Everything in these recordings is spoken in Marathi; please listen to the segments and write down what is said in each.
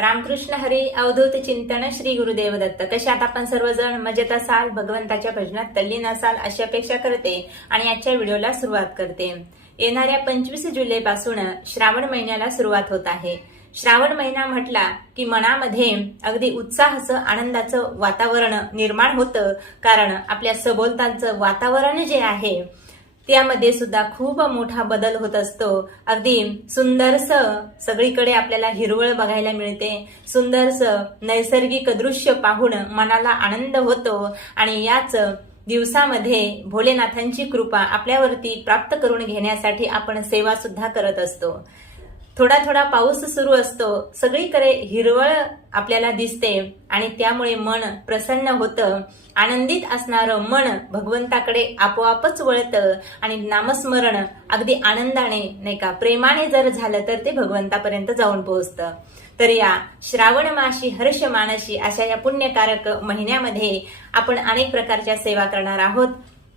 रामकृष्ण हरी अवधूत चिंतन श्री गुरुदेव दत्त. कशात आपण सर्वजण मजेत असाल भगवंताच्या भजनात तल्लीन असाल अशी अपेक्षा करते आणि आजच्या व्हिडिओला सुरुवात करते. येणाऱ्या पंचवीस जुलै पासून श्रावण महिन्याला सुरुवात होत आहे. श्रावण महिना म्हटला की मनामध्ये अगदी उत्साहाचं आनंदाचं वातावरण निर्माण होतं. कारण आपल्या सभोवतालचं वातावरण जे आहे त्यामध्ये सुद्धा खूप मोठा बदल होत असतो. अगदी सुंदरस सगळीकडे आपल्याला हिरवळ बघायला मिळते. सुंदरस नैसर्गिक दृश्य पाहून मनाला आनंद होतो आणि याच दिवसामध्ये भोलेनाथांची कृपा आपल्यावरती प्राप्त करून घेण्यासाठी आपण सेवा सुद्धा करत असतो. थोडा थोडा पाऊस सुरू असतो. सगळीकडे हिरवळ आपल्याला दिसते आणि त्यामुळे मन प्रसन्न होतं. आनंदित असणारं मन भगवंताकडे आपोआपच वळतं आणि नामस्मरण अगदी आनंदाने नाही का प्रेमाने जर झालं तर ते भगवंतापर्यंत जाऊन पोहोचतं. तर या श्रावण माशी हर्ष मानशी अशा या पुण्यकारक महिन्यामध्ये आपण अनेक प्रकारच्या सेवा करणार आहोत.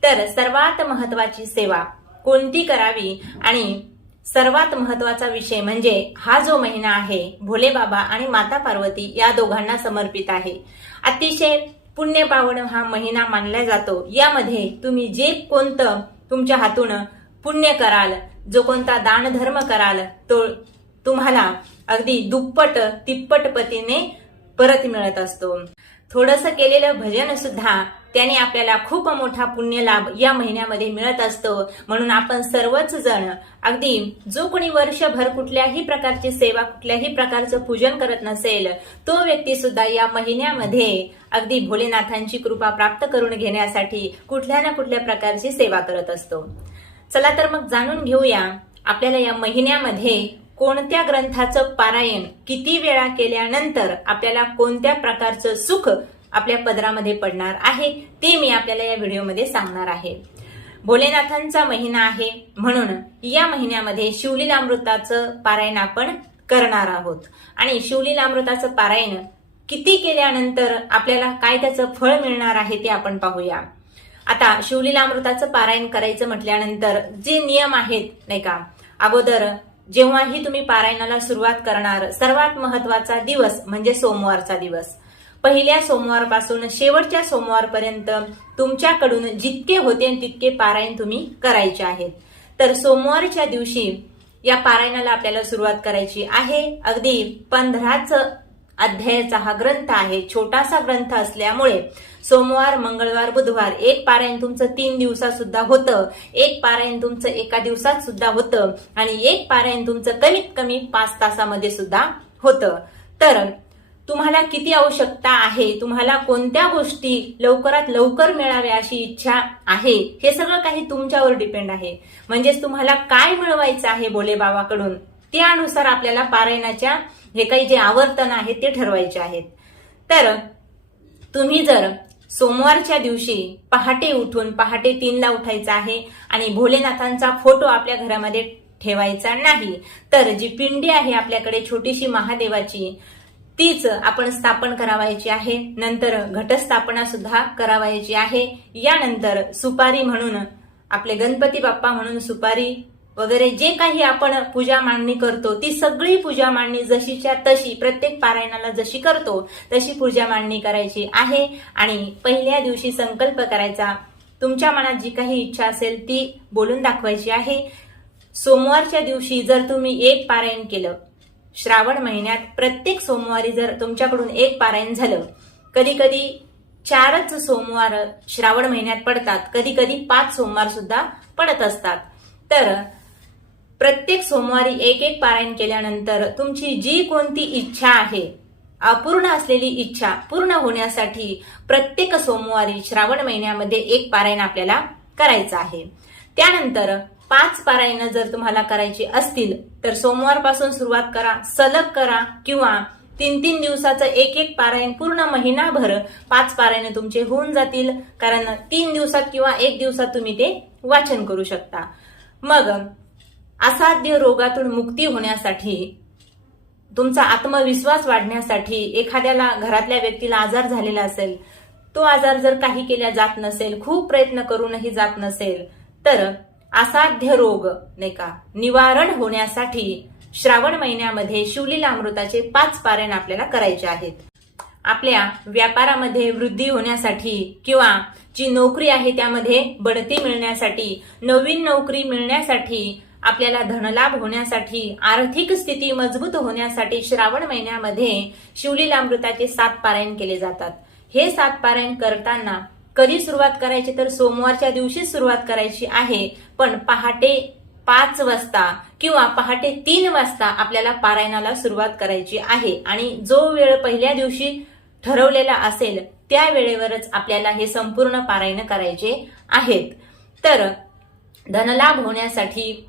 तर सर्वात महत्वाची सेवा कोणती करावी आणि सर्वात महत्त्वाचा विषय म्हणजे हा जो महिना आहे भोले बाबा आणि माता पार्वती या दोघांना समर्पित आहे. अतिशय पुण्य पावन हा महिना मानला जातो. यामध्ये तुम्ही जे कोणतं तुमच्या हातून पुण्य कराल जो कोणता दान धर्म कराल तो तुम्हाला अगदी दुप्पट तिप्पट पतीने परत मिळत असतो. थोडस केलेलं भजन सुद्धा त्याने आपल्याला खूप मोठा पुण्य लाभ या महिन्यामध्ये मिळत असतो. म्हणून आपण सर्वच जण अगदी जो कोणी वर्षभर कुठल्याही प्रकारची सेवा कुठल्याही प्रकारचं पूजन करत नसेल तो व्यक्ती सुद्धा या महिन्यामध्ये अगदी भोलेनाथांची कृपा प्राप्त करून घेण्यासाठी कुठल्या ना कुठल्या प्रकारची सेवा करत असतो. चला तर मग जाणून घेऊया आपल्याला या महिन्यामध्ये कोणत्या ग्रंथाचं पारायण किती वेळा केल्यानंतर आपल्याला कोणत्या प्रकारचं सुख आपल्या पदरामध्ये पडणार आहे ते मी आपल्याला या व्हिडिओमध्ये सांगणार आहे. भोलेनाथांचा महिना आहे म्हणून या महिन्यामध्ये शिवलीलामृताचं पारायण आपण करणार आहोत. आणि शिवलीलामृताचं पारायण किती केल्यानंतर आपल्याला काय त्याचं फळ मिळणार आहे ते आपण पाहूया. आता शिवलीलामृताचं पारायण करायचं म्हटल्यानंतर जे नियम आहेत नाही का? अगोदर जेव्हाही तुम्ही पारायणाला सुरुवात करणार सर्वात महत्त्वाचा दिवस म्हणजे सोमवारचा दिवस. पहिल्या सोमवारपासून शेवटच्या सोमवारपर्यंत तुमच्याकडून जितके होते तितके पारायण तुम्ही करायचे आहेत. तर सोमवारच्या दिवशी या पारायणाला आपल्याला सुरुवात करायची आहे. अगदी पंधराच अध्यायाचा हा ग्रंथ आहे. छोटासा ग्रंथ असल्यामुळे सोमवार मंगळवार बुधवार एक पारायण तुमचं तीन दिवसात सुद्धा होतं. एक पारायण तुमचं एका दिवसात सुद्धा होतं. आणि एक पारायण तुमचं कमीत कमी पाच तासामध्ये सुद्धा होतं. तर तुम्हाला किती आवश्यकता आहे? तुम्हाला कोणत्या गोष्टी लवकरात लवकर मिळाव्या अशी इच्छा आहे? हे सगळं काही तुमच्यावर डिपेंड आहे. म्हणजेच तुम्हाला काय मिळवायचं आहे बोले बाबाकडून त्यानुसार आपल्याला पारायणाच्या हे काही जे आवर्तन आहे ते ठरवायचे आहेत. तर तुम्ही जर सोमवारच्या दिवशी पहाटे उठून पहाटे तीनला उठायचं आहे आणि भोलेनाथांचा फोटो आपल्या घरामध्ये ठेवायचा नाही तर जी पिंडी आहे आपल्याकडे छोटीशी महादेवाची तीच आपण स्थापन करावायची आहे. नंतर घटस्थापना सुद्धा करावायची आहे. यानंतर सुपारी म्हणून आपले गणपती बाप्पा म्हणून सुपारी वगैरे जे काही आपण पूजा मांडणी करतो ती सगळी पूजा मांडणी जशीच्या तशी प्रत्येक पारायणाला जशी करतो तशी पूजा मांडणी करायची आहे. आणि पहिल्या दिवशी संकल्प करायचा. तुमच्या मनात जी काही इच्छा असेल ती बोलून दाखवायची आहे. सोमवारच्या दिवशी जर तुम्ही एक पारायण केलं श्रावण महिन्यात प्रत्येक सोमवारी जर तुमच्याकडून एक पारायण झालं कधी कधी चारच सोमवार श्रावण महिन्यात पडतात कधी कधी पाच सोमवार सुद्धा पडत असतात. तर प्रत्येक सोमवारी एक एक पारायण केल्यानंतर तुमची जी कोणती इच्छा आहे अपूर्ण असलेली इच्छा पूर्ण होण्यासाठी प्रत्येक सोमवारी श्रावण महिन्यामध्ये एक पारायण आपल्याला करायचं आहे. त्यानंतर पाच पारायण जर तुम्हाला करायची असतील तर सोमवारपासून सुरुवात करा सलग करा किंवा तीन तीन दिवसाचं एक एक पारायण पूर्ण महिनाभर पाच पारायण तुमचे होऊन जातील कारण तीन दिवसात किंवा एक दिवसात तुम्ही ते वाचन करू शकता. मग असाध्य रोगातून मुक्ती होण्यासाठी तुमचा आत्मविश्वास वाढण्यासाठी एखाद्याला घरातल्या व्यक्तीला आजार झालेला असेल तो आजार जर काही केल्या जात नसेल खूप प्रयत्न करूनही जात नसेल तर असाध्य रोग नाही का निवारण होण्यासाठी श्रावण महिन्यामध्ये शिवलीला अमृताचे पाच पारायण आपल्याला करायचे आहेत. आपल्या व्यापारामध्ये वृद्धी होण्यासाठी किंवा जी नोकरी आहे त्यामध्ये बढती मिळण्यासाठी नवीन नोकरी मिळण्यासाठी आपल्याला धनलाभ होण्यासाठी आर्थिक स्थिती मजबूत होण्यासाठी श्रावण महिन्यामध्ये शिवलीलामृताचे सात पारायण केले जातात. हे सात पारायण करताना कधी सुरुवात करायची तर सोमवारच्या दिवशी सुरुवात करायची आहे पण पहाटे पाच वाजता किंवा पहाटे तीन वाजता आपल्याला पारायणाला सुरुवात करायची आहे आणि जो वेळ पहिल्या दिवशी ठरवलेला असेल त्या वेळेवरच आपल्याला हे संपूर्ण पारायण करायचे आहेत. तर धनलाभ होण्यासाठी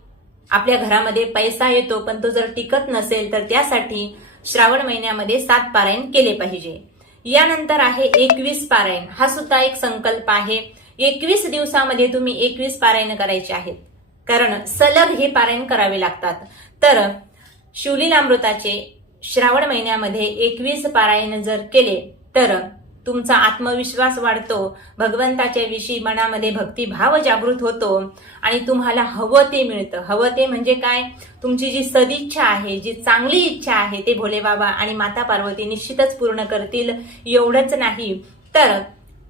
आपल्या घरामध्ये पैसा येतो पण तो जर टिकत नसेल तर त्यासाठी श्रावण महिन्यामध्ये सात पारायण केले पाहिजे. यानंतर आहे एकवीस पारायण. हा सुद्धा एक संकल्प आहे. एकवीस दिवसामध्ये तुम्ही एकवीस पारायण करायचे आहेत. कारण सलग हे पारायण करावे लागतात. तर शिवलीलामृताचे श्रावण महिन्यामध्ये एकवीस पारायण जर केले तर तुमचा आत्मविश्वास वाढतो भगवंताच्या विषयी मनामध्ये भक्तिभाव जागृत होतो आणि तुम्हाला हवं ते मिळतं. हवं ते म्हणजे काय? तुमची जी सदिच्छा आहे जी चांगली इच्छा आहे ते भोले बाबा आणि माता पार्वती निश्चितच पूर्ण करतील. एवढंच नाही तर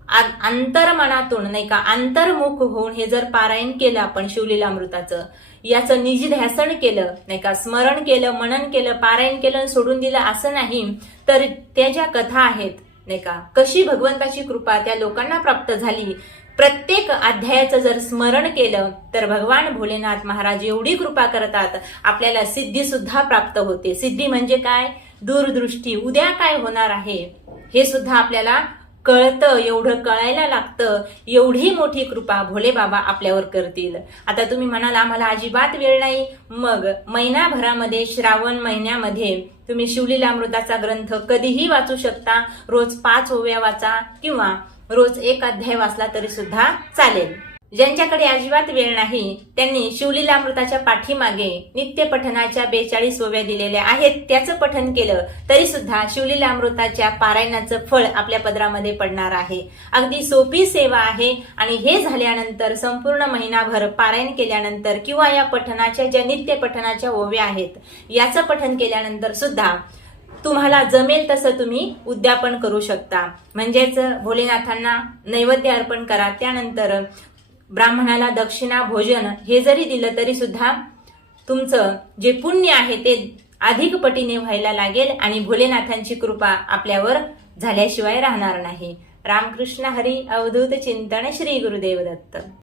आ- अंतर्मनातून नाही का अंतर्मुख होऊन हे जर पारायण केलं आपण शिवलीला अमृताचं याचं निजध्यासन केलं नाही का स्मरण केलं मनन केलं पारायण केलं सोडून दिलं असं नाही तर त्या ज्या कथा आहेत नाही का? कशी भगवंताची कृपा त्या लोकांना प्राप्त झाली? प्रत्येक अध्यायाचं जर स्मरण केलं तर भगवान भोलेनाथ महाराज एवढी कृपा करतात आपल्याला सिद्धी सुद्धा प्राप्त होते. सिद्धी म्हणजे काय? दूरदृष्टी. उद्या काय होणार आहे? हे सुद्धा आपल्याला कळतं एवढं कळायला लागतं एवढी मोठी कृपा भोले बाबा आपल्यावर करतील. आता तुम्ही म्हणाल आम्हाला अजिबात वेळ नाही. मग महिनाभरामध्ये श्रावण महिन्यामध्ये तुम्ही शिवलीलामृताचा ग्रंथ कधीही वाचू शकता. रोज पाच ओव्या वाचा किंवा रोज एक अध्याय वाचला तरी सुद्धा चालेल. ज्यांच्याकडे अजिबात वेळ नाही त्यांनी शिवलीलामृताच्या पाठीमागे नित्य पठनाच्या बेचाळीस ओव्या दिलेल्या आहेत. त्याचं पठन केलं तरी सुद्धा शिवलीलामृताच्या पारायणाचं फळ आपल्या पदरामध्ये पडणार आहे. अगदी सोपी सेवा आहे आणि हे झाल्यानंतर संपूर्ण महिनाभर पारायण केल्यानंतर किंवा या पठनाच्या ज्या नित्य पठनाच्या ओव्या आहेत याचं पठन केल्यानंतर सुद्धा तुम्हाला जमेल तसं तुम्ही उद्यापन करू शकता. म्हणजेच भोलेनाथांना नैवेद्य अर्पण करा. त्यानंतर ब्राह्मणाला दक्षिणा भोजन हे जरी दिलं तरी सुद्धा तुमचं जे पुण्य आहे ते अधिक पटीने व्हायला लागेल आणि भोलेनाथांची कृपा आपल्यावर झाल्याशिवाय राहणार नाही. रामकृष्ण हरी अवधूत चिंतन श्री गुरुदेव दत्त.